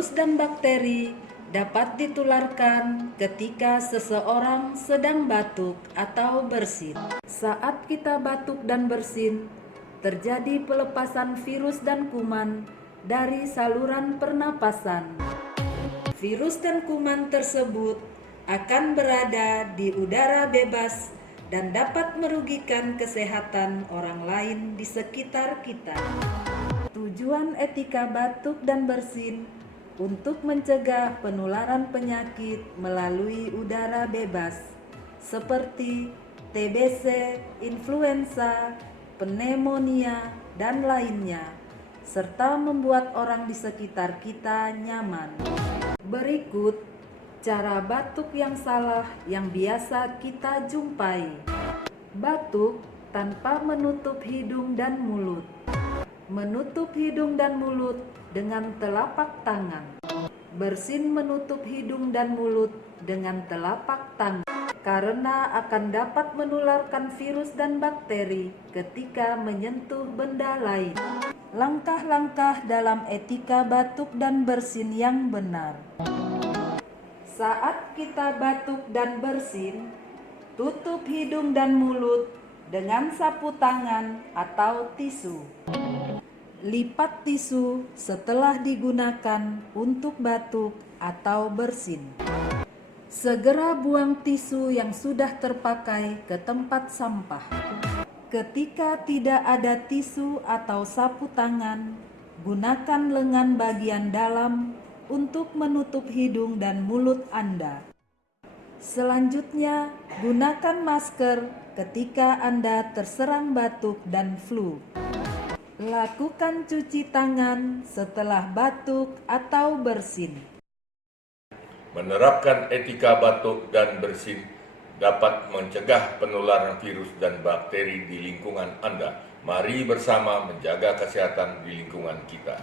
Virus dan bakteri dapat ditularkan ketika seseorang sedang batuk atau bersin. Saat kita batuk dan bersin, terjadi pelepasan virus dan kuman dari saluran pernapasan. Virus dan kuman tersebut akan berada di udara bebas dan dapat merugikan kesehatan orang lain di sekitar kita. Tujuan etika batuk dan bersin untuk mencegah penularan penyakit melalui udara bebas seperti TBC, influenza, pneumonia, dan lainnya, serta membuat orang di sekitar kita nyaman. Berikut cara batuk yang salah yang biasa kita jumpai. Batuk tanpa menutup hidung dan mulut. Menutup hidung dan mulut dengan telapak tangan. Bersin menutup hidung dan mulut dengan telapak tangan karena akan dapat menularkan virus dan bakteri ketika menyentuh benda lain. Langkah-langkah dalam etika batuk dan bersin yang benar. Saat kita batuk dan bersin, tutup hidung dan mulut dengan sapu tangan atau tisu. Lipat tisu setelah digunakan untuk batuk atau bersin. Segera buang tisu yang sudah terpakai ke tempat sampah. Ketika tidak ada tisu atau sapu tangan, gunakan lengan bagian dalam untuk menutup hidung dan mulut Anda. Selanjutnya, gunakan masker ketika Anda terserang batuk dan flu. Lakukan cuci tangan setelah batuk atau bersin. Menerapkan etika batuk dan bersin dapat mencegah penularan virus dan bakteri di lingkungan Anda. Mari bersama menjaga kesehatan di lingkungan kita.